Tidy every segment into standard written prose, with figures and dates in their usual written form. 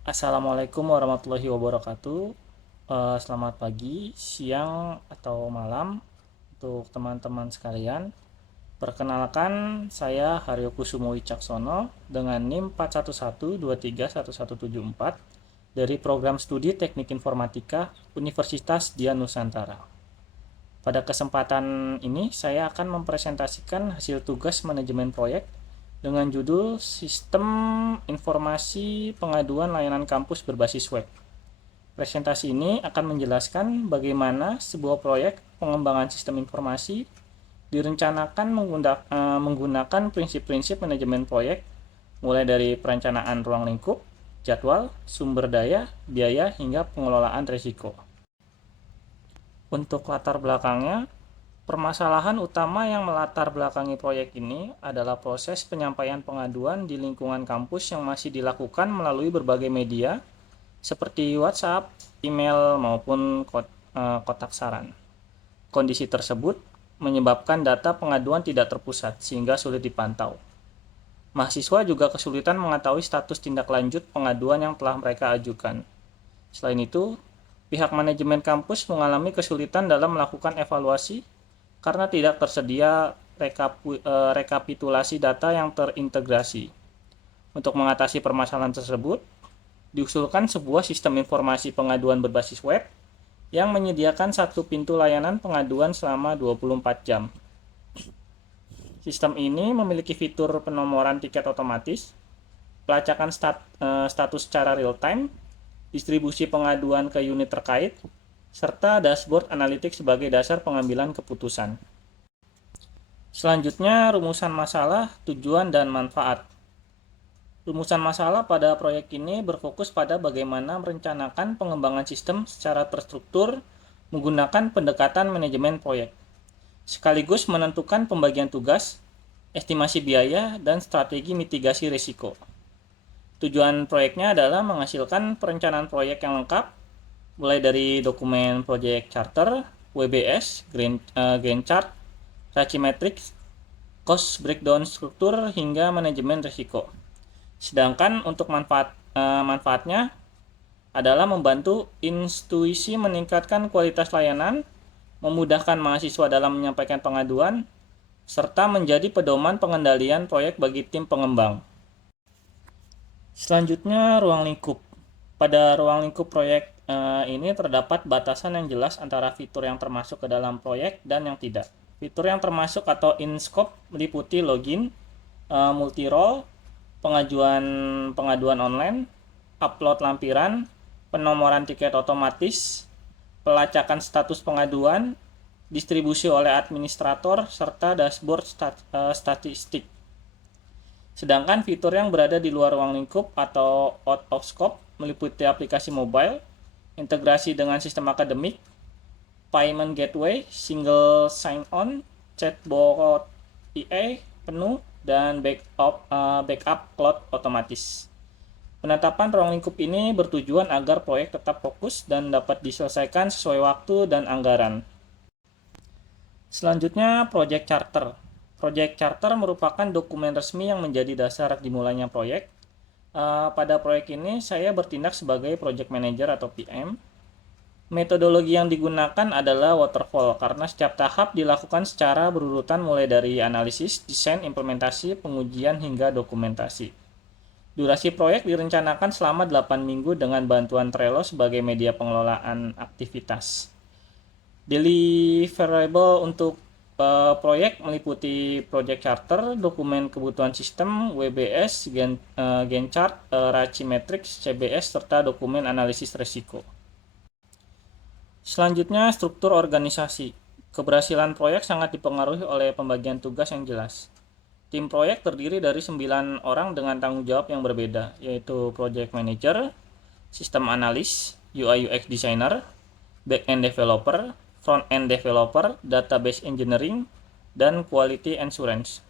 Assalamualaikum warahmatullahi wabarakatuh. Selamat pagi, siang, atau malam untuk teman-teman sekalian. Perkenalkan, saya Haryo Kusumo Wicaksono dengan NIM 411231174 dari Program Studi Teknik Informatika Universitas Dian Nusantara. Pada kesempatan ini, saya akan mempresentasikan hasil tugas manajemen proyek dengan judul Sistem Informasi Pengaduan Layanan Kampus Berbasis Web. Presentasi ini akan menjelaskan bagaimana sebuah proyek pengembangan sistem informasi direncanakan menggunakan prinsip-prinsip manajemen proyek, mulai dari perencanaan ruang lingkup, jadwal, sumber daya, biaya, hingga pengelolaan risiko. Untuk latar belakangnya, permasalahan utama yang melatar belakangi proyek ini adalah proses penyampaian pengaduan di lingkungan kampus yang masih dilakukan melalui berbagai media seperti WhatsApp, email, maupun kotak saran. Kondisi tersebut menyebabkan data pengaduan tidak terpusat sehingga sulit dipantau. Mahasiswa juga kesulitan mengetahui status tindak lanjut pengaduan yang telah mereka ajukan. Selain itu, pihak manajemen kampus mengalami kesulitan dalam melakukan evaluasi karena tidak tersedia rekapitulasi data yang terintegrasi. Untuk mengatasi permasalahan tersebut, diusulkan sebuah sistem informasi pengaduan berbasis web yang menyediakan satu pintu layanan pengaduan selama 24 jam. Sistem ini memiliki fitur penomoran tiket otomatis, pelacakan status secara real-time, distribusi pengaduan ke unit terkait, serta dashboard analitik sebagai dasar pengambilan keputusan. Selanjutnya, rumusan masalah, tujuan, dan manfaat. Rumusan masalah pada proyek ini berfokus pada bagaimana merencanakan pengembangan sistem secara terstruktur menggunakan pendekatan manajemen proyek, sekaligus menentukan pembagian tugas, estimasi biaya, dan strategi mitigasi risiko. Tujuan proyeknya adalah menghasilkan perencanaan proyek yang lengkap, mulai dari dokumen proyek charter, WBS, Gantt chart, Matrix, cost breakdown struktur, hingga manajemen risiko. Sedangkan untuk manfaatnya adalah membantu institusi meningkatkan kualitas layanan, memudahkan mahasiswa dalam menyampaikan pengaduan, serta menjadi pedoman pengendalian proyek bagi tim pengembang. Selanjutnya, ruang lingkup. Pada ruang lingkup proyek ini terdapat batasan yang jelas antara fitur yang termasuk ke dalam proyek dan yang tidak. Fitur yang termasuk atau in scope meliputi login, multi-role, pengaduan online, upload lampiran, penomoran tiket otomatis, pelacakan status pengaduan, distribusi oleh administrator, serta dashboard statistik. Sedangkan fitur yang berada di luar ruang lingkup atau out of scope meliputi aplikasi mobile, integrasi dengan sistem akademik, payment gateway, single sign-on, chatbot EA penuh, dan backup cloud otomatis. Penetapan ruang lingkup ini bertujuan agar proyek tetap fokus dan dapat diselesaikan sesuai waktu dan anggaran. Selanjutnya, Project Charter. Project Charter merupakan dokumen resmi yang menjadi dasar dimulainya proyek. Pada proyek ini, saya bertindak sebagai Project Manager atau PM. Metodologi yang digunakan adalah waterfall karena setiap tahap dilakukan secara berurutan mulai dari analisis, desain, implementasi, pengujian, hingga dokumentasi. Durasi proyek direncanakan selama 8 minggu dengan bantuan Trello sebagai media pengelolaan aktivitas. Deliverable untuk proyek meliputi project charter, dokumen kebutuhan sistem, WBS, Gantt chart, Matrix, CBS, serta dokumen analisis risiko. Selanjutnya, struktur organisasi. Keberhasilan proyek sangat dipengaruhi oleh pembagian tugas yang jelas. Tim proyek terdiri dari 9 orang dengan tanggung jawab yang berbeda, yaitu project manager, sistem analis, UI UX designer, back-end developer, front-end developer, database engineering, dan quality assurance.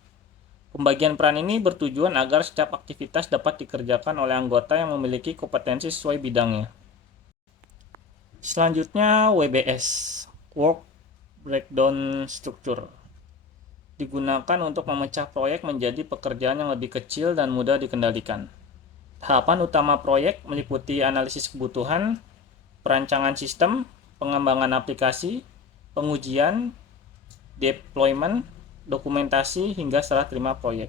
Pembagian peran ini bertujuan agar setiap aktivitas dapat dikerjakan oleh anggota yang memiliki kompetensi sesuai bidangnya. Selanjutnya, WBS, Work Breakdown Structure, digunakan untuk memecah proyek menjadi pekerjaan yang lebih kecil dan mudah dikendalikan. Tahapan utama proyek meliputi analisis kebutuhan, perancangan sistem, pengembangan aplikasi, pengujian, deployment, dokumentasi, hingga serah terima proyek.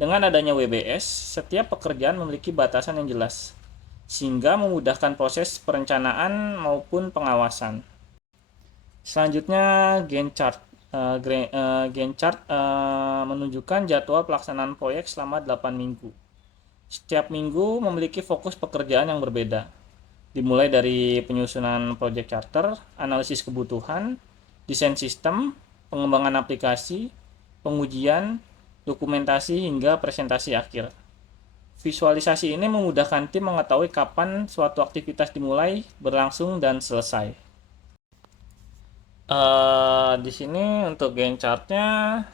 Dengan adanya WBS, setiap pekerjaan memiliki batasan yang jelas, sehingga memudahkan proses perencanaan maupun pengawasan. Selanjutnya, Gantt chart. Gantt chart menunjukkan jadwal pelaksanaan proyek selama 8 minggu. Setiap minggu memiliki fokus pekerjaan yang berbeda, dimulai dari penyusunan project charter, analisis kebutuhan, desain sistem, pengembangan aplikasi, pengujian, dokumentasi, hingga presentasi akhir. Visualisasi ini memudahkan tim mengetahui kapan suatu aktivitas dimulai, berlangsung, dan selesai. Di sini untuk Gantt chart-nya,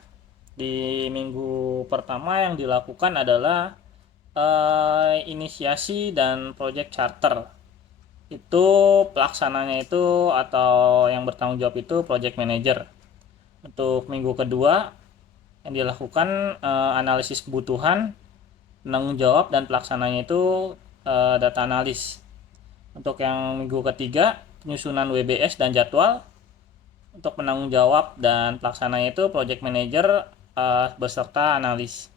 di minggu pertama yang dilakukan adalah inisiasi dan project charter. Itu pelaksananya itu atau yang bertanggung jawab itu project manager. Untuk minggu kedua yang dilakukan analisis kebutuhan, penanggung jawab dan pelaksananya itu data analis. Untuk yang minggu ketiga, penyusunan WBS dan jadwal. Untuk penanggung jawab dan pelaksananya itu project manager beserta analis.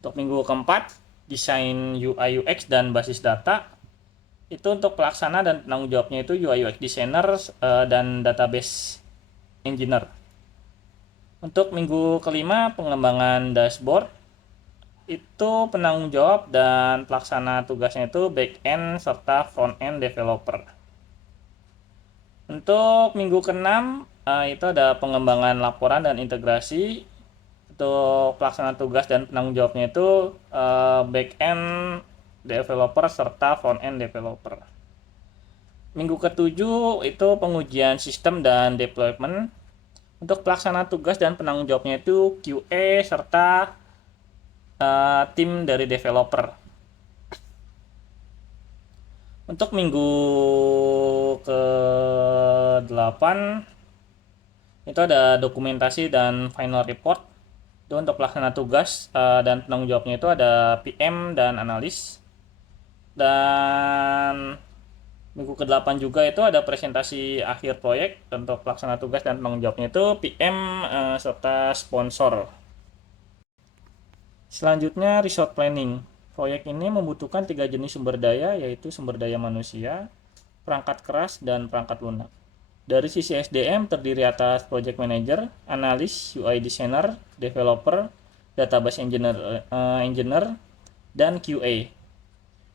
Untuk minggu keempat, desain UI UX dan basis data. Itu untuk pelaksana dan penanggung jawabnya itu UI UX designer dan database engineer. Untuk minggu kelima, pengembangan dashboard. Itu penanggung jawab dan pelaksana tugasnya itu back end serta front end developer. Untuk minggu keenam itu ada pengembangan laporan dan integrasi. Untuk pelaksana tugas dan penanggung jawabnya itu back end developer serta front end developer. Minggu ketujuh itu pengujian sistem dan deployment. Untuk pelaksana tugas dan penanggung jawabnya itu QA serta tim dari developer. Untuk minggu ke-8 itu ada dokumentasi dan final report. Itu untuk pelaksana tugas dan penanggung jawabnya itu ada PM dan analis. Dan minggu ke-8 juga itu ada presentasi akhir proyek. Untuk pelaksana tugas dan penanggung jawabnya itu PM serta sponsor. Selanjutnya, resource planning. Proyek ini membutuhkan 3 jenis sumber daya, yaitu sumber daya manusia, perangkat keras, dan perangkat lunak. Dari sisi SDM terdiri atas project manager, analis, UI designer, developer, database engineer, dan QA.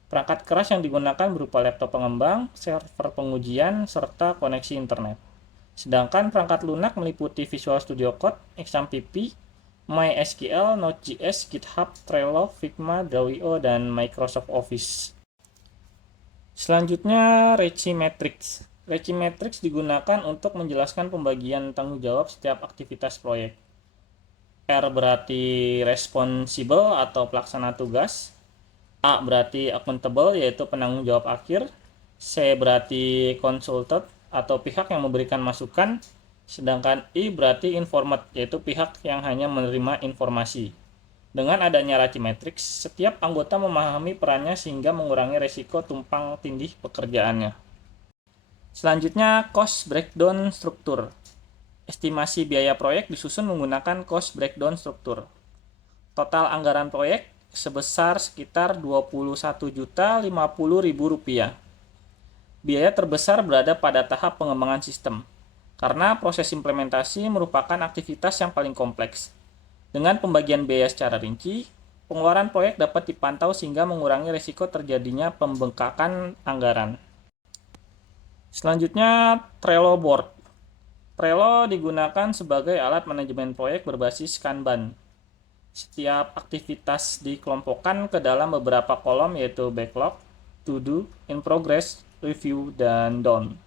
Perangkat keras yang digunakan berupa laptop pengembang, server pengujian, serta koneksi internet. Sedangkan perangkat lunak meliputi Visual Studio Code, XAMPP, MySQL, Node.js, GitHub, Trello, Figma, Drawio, dan Microsoft Office. Selanjutnya, Rechi Matrix. Rechi Matrix digunakan untuk menjelaskan pembagian tanggung jawab setiap aktivitas proyek. R berarti responsible atau pelaksana tugas. A berarti accountable yaitu penanggung jawab akhir. C berarti consultant atau pihak yang memberikan masukan. Sedangkan I berarti informed yaitu pihak yang hanya menerima informasi. Dengan adanya Rechi Matrix, setiap anggota memahami perannya sehingga mengurangi resiko tumpang tindih pekerjaannya. Selanjutnya, cost breakdown struktur. Estimasi biaya proyek disusun menggunakan cost breakdown struktur. Total anggaran proyek sebesar sekitar Rp21.050.000. Biaya terbesar berada pada tahap pengembangan sistem, karena proses implementasi merupakan aktivitas yang paling kompleks. Dengan pembagian biaya secara rinci, pengeluaran proyek dapat dipantau sehingga mengurangi risiko terjadinya pembengkakan anggaran. Selanjutnya, Trello Board. Trello digunakan sebagai alat manajemen proyek berbasis Kanban. Setiap aktivitas dikelompokkan ke dalam beberapa kolom yaitu backlog, to do, in progress, review, dan done.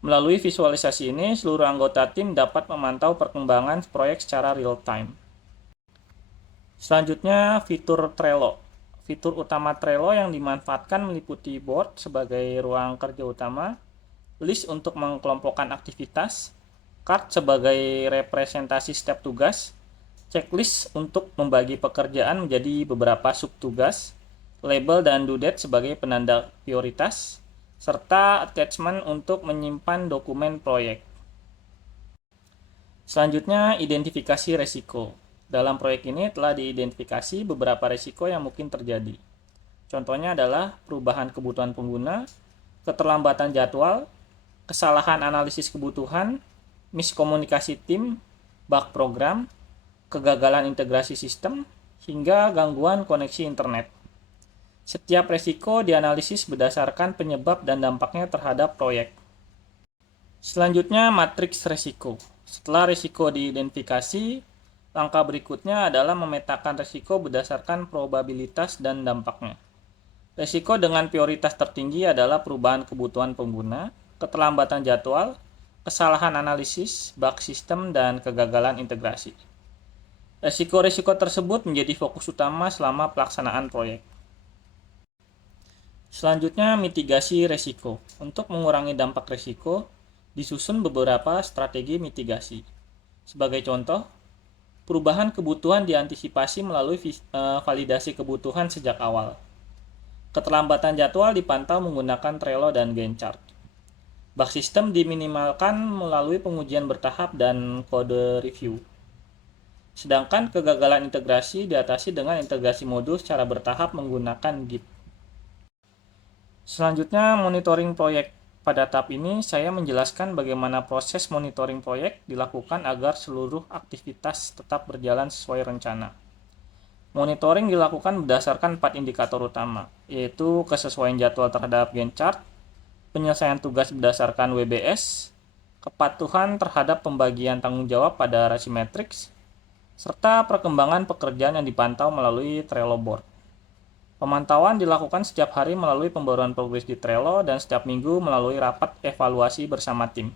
Melalui visualisasi ini, seluruh anggota tim dapat memantau perkembangan proyek secara real time. Selanjutnya, fitur Trello. Fitur utama Trello yang dimanfaatkan meliputi board sebagai ruang kerja utama, list untuk mengelompokkan aktivitas, card sebagai representasi step tugas, checklist untuk membagi pekerjaan menjadi beberapa subtugas, label dan due date sebagai penanda prioritas, serta attachment untuk menyimpan dokumen proyek. Selanjutnya, identifikasi resiko. Dalam proyek ini telah diidentifikasi beberapa resiko yang mungkin terjadi. Contohnya adalah perubahan kebutuhan pengguna, keterlambatan jadwal, kesalahan analisis kebutuhan, miskomunikasi tim, bug program, kegagalan integrasi sistem, hingga gangguan koneksi internet. Setiap resiko dianalisis berdasarkan penyebab dan dampaknya terhadap proyek. Selanjutnya, matriks resiko. Setelah risiko diidentifikasi, langkah berikutnya adalah memetakan risiko berdasarkan probabilitas dan dampaknya. Risiko dengan prioritas tertinggi adalah perubahan kebutuhan pengguna, keterlambatan jadwal, kesalahan analisis, bug sistem, dan kegagalan integrasi. Risiko-risiko tersebut menjadi fokus utama selama pelaksanaan proyek. Selanjutnya, mitigasi risiko. Untuk mengurangi dampak risiko, disusun beberapa strategi mitigasi. Sebagai contoh, perubahan kebutuhan diantisipasi melalui validasi kebutuhan sejak awal. Keterlambatan jadwal dipantau menggunakan Trello dan Gantt chart. Bug system diminimalkan melalui pengujian bertahap dan kode review. Sedangkan kegagalan integrasi diatasi dengan integrasi modul secara bertahap menggunakan Git. Selanjutnya, monitoring proyek. Pada tahap ini, saya menjelaskan bagaimana proses monitoring proyek dilakukan agar seluruh aktivitas tetap berjalan sesuai rencana. Monitoring dilakukan berdasarkan 4 indikator utama, yaitu kesesuaian jadwal terhadap Gantt chart, penyelesaian tugas berdasarkan WBS, kepatuhan terhadap pembagian tanggung jawab pada rasi matriks, serta perkembangan pekerjaan yang dipantau melalui Trello board. Pemantauan dilakukan setiap hari melalui pembaruan progres di Trello dan setiap minggu melalui rapat evaluasi bersama tim.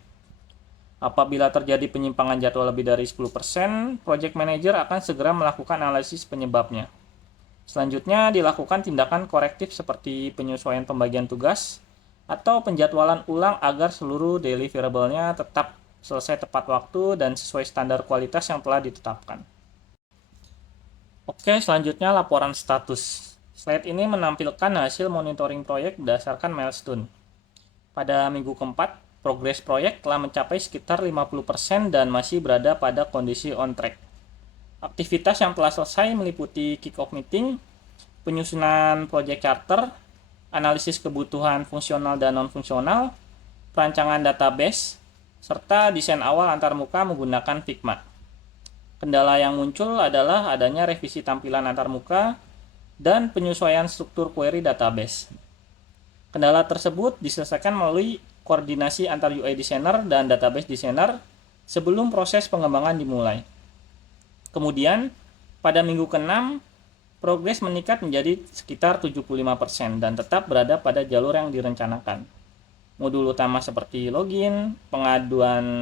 Apabila terjadi penyimpangan jadwal lebih dari 10%, project manager akan segera melakukan analisis penyebabnya. Selanjutnya dilakukan tindakan korektif seperti penyesuaian pembagian tugas atau penjadwalan ulang agar seluruh deliverable-nya tetap selesai tepat waktu dan sesuai standar kualitas yang telah ditetapkan. Oke, selanjutnya laporan status. Slide ini menampilkan hasil monitoring proyek berdasarkan milestone. Pada minggu keempat, progres proyek telah mencapai sekitar 50% dan masih berada pada kondisi on track. Aktivitas yang telah selesai meliputi kick-off meeting, penyusunan project charter, analisis kebutuhan fungsional dan non-fungsional, perancangan database, serta desain awal antarmuka menggunakan Figma. Kendala yang muncul adalah adanya revisi tampilan antarmuka dan penyesuaian struktur query database. Kendala tersebut diselesaikan melalui koordinasi antar UI designer dan database designer sebelum proses pengembangan dimulai. Kemudian, pada minggu ke-6, progres meningkat menjadi sekitar 75% dan tetap berada pada jalur yang direncanakan. Modul utama seperti login, pengajuan,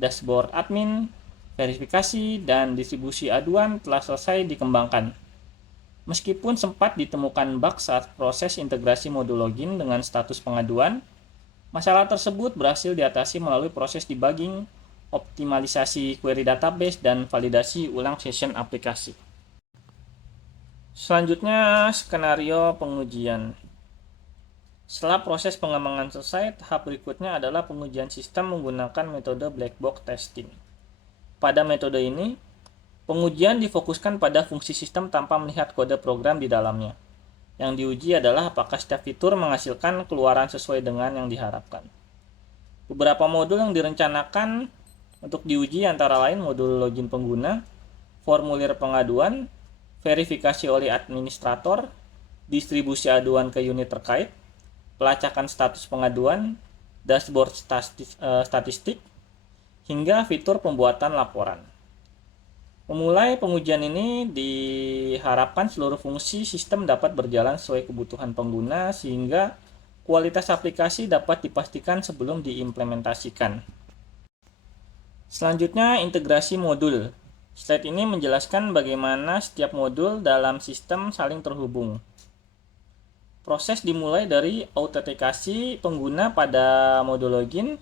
dashboard admin, verifikasi, dan distribusi aduan telah selesai dikembangkan. Meskipun sempat ditemukan bug saat proses integrasi modul login dengan status pengaduan, masalah tersebut berhasil diatasi melalui proses debugging, optimalisasi query database, dan validasi ulang session aplikasi. Selanjutnya, skenario pengujian. Setelah proses pengembangan selesai, tahap berikutnya adalah pengujian sistem menggunakan metode black box testing. Pada metode ini, pengujian difokuskan pada fungsi sistem tanpa melihat kode program di dalamnya. Yang diuji adalah apakah setiap fitur menghasilkan keluaran sesuai dengan yang diharapkan. Beberapa modul yang direncanakan untuk diuji antara lain modul login pengguna, formulir pengaduan, verifikasi oleh administrator, distribusi aduan ke unit terkait, pelacakan status pengaduan, dashboard statistik, hingga fitur pembuatan laporan. Memulai pengujian ini diharapkan seluruh fungsi sistem dapat berjalan sesuai kebutuhan pengguna sehingga kualitas aplikasi dapat dipastikan sebelum diimplementasikan. Selanjutnya, integrasi modul. Slide ini menjelaskan bagaimana setiap modul dalam sistem saling terhubung. Proses dimulai dari autentikasi pengguna pada modul login.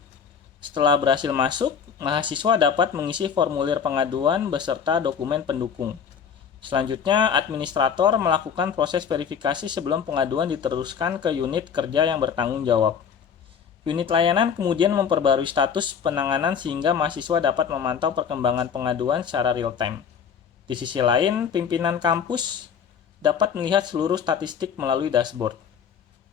Setelah berhasil masuk, mahasiswa dapat mengisi formulir pengaduan beserta dokumen pendukung. Selanjutnya, administrator melakukan proses verifikasi sebelum pengaduan diteruskan ke unit kerja yang bertanggung jawab. Unit layanan kemudian memperbarui status penanganan sehingga mahasiswa dapat memantau perkembangan pengaduan secara real-time. Di sisi lain, pimpinan kampus dapat melihat seluruh statistik melalui dashboard.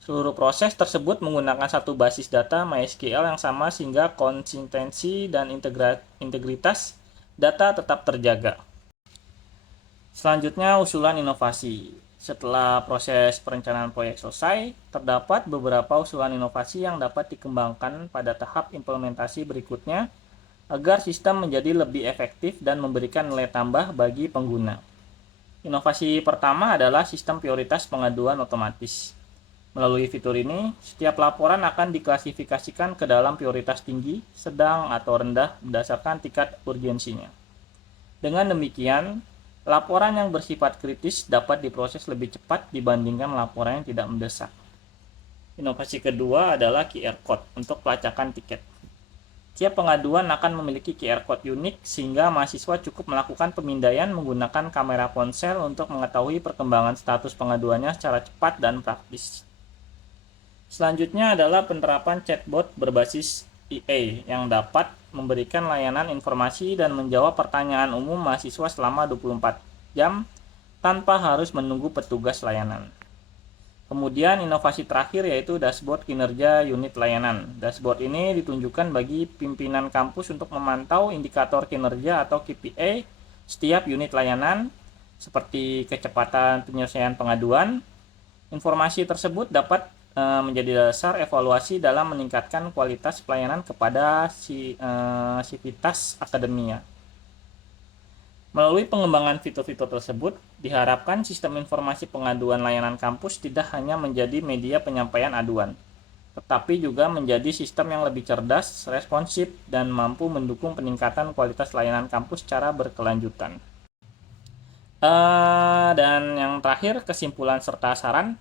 Seluruh proses tersebut menggunakan satu basis data MySQL yang sama sehingga konsistensi dan integritas data tetap terjaga. Selanjutnya, usulan inovasi. Setelah proses perencanaan proyek selesai, terdapat beberapa usulan inovasi yang dapat dikembangkan pada tahap implementasi berikutnya agar sistem menjadi lebih efektif dan memberikan nilai tambah bagi pengguna. Inovasi pertama adalah sistem prioritas pengaduan otomatis. Melalui fitur ini, setiap laporan akan diklasifikasikan ke dalam prioritas tinggi, sedang, atau rendah berdasarkan tingkat urgensinya. Dengan demikian, laporan yang bersifat kritis dapat diproses lebih cepat dibandingkan laporan yang tidak mendesak. Inovasi kedua adalah QR Code untuk pelacakan tiket. Tiap pengaduan akan memiliki QR Code unik sehingga mahasiswa cukup melakukan pemindaian menggunakan kamera ponsel untuk mengetahui perkembangan status pengaduannya secara cepat dan praktis. Selanjutnya adalah penerapan chatbot berbasis IA yang dapat memberikan layanan informasi dan menjawab pertanyaan umum mahasiswa selama 24 jam tanpa harus menunggu petugas layanan. Kemudian inovasi terakhir yaitu dashboard kinerja unit layanan. Dashboard ini ditunjukkan bagi pimpinan kampus untuk memantau indikator kinerja atau KPI setiap unit layanan seperti kecepatan penyelesaian pengaduan. Informasi tersebut dapat menjadi dasar evaluasi dalam meningkatkan kualitas pelayanan kepada sivitas akademia. Melalui pengembangan fitur-fitur tersebut, diharapkan sistem informasi pengaduan layanan kampus tidak hanya menjadi media penyampaian aduan, tetapi juga menjadi sistem yang lebih cerdas, responsif, dan mampu mendukung peningkatan kualitas layanan kampus secara berkelanjutan. Dan yang terakhir, kesimpulan serta saran.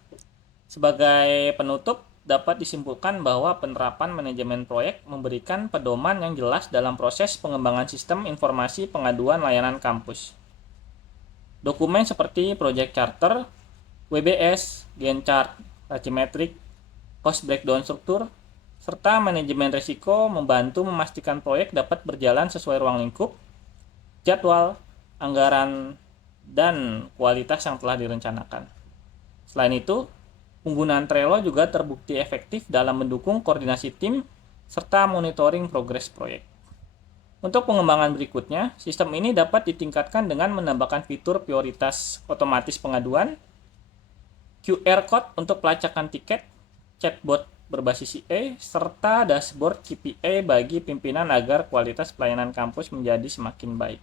Sebagai penutup, dapat disimpulkan bahwa penerapan manajemen proyek memberikan pedoman yang jelas dalam proses pengembangan sistem informasi pengaduan layanan kampus. Dokumen seperti Project Charter, WBS, Gantt chart, Tachymetric, Cost Breakdown Struktur, serta manajemen risiko membantu memastikan proyek dapat berjalan sesuai ruang lingkup, jadwal, anggaran, dan kualitas yang telah direncanakan. Selain itu, penggunaan Trello juga terbukti efektif dalam mendukung koordinasi tim serta monitoring progres proyek. Untuk pengembangan berikutnya, sistem ini dapat ditingkatkan dengan menambahkan fitur prioritas otomatis pengaduan, QR Code untuk pelacakan tiket, chatbot berbasis IA, serta dashboard KPI bagi pimpinan agar kualitas pelayanan kampus menjadi semakin baik.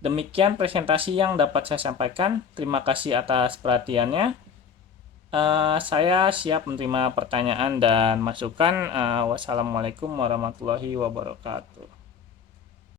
Demikian presentasi yang dapat saya sampaikan. Terima kasih atas perhatiannya. Saya siap menerima pertanyaan dan masukan. Wassalamualaikum warahmatullahi wabarakatuh.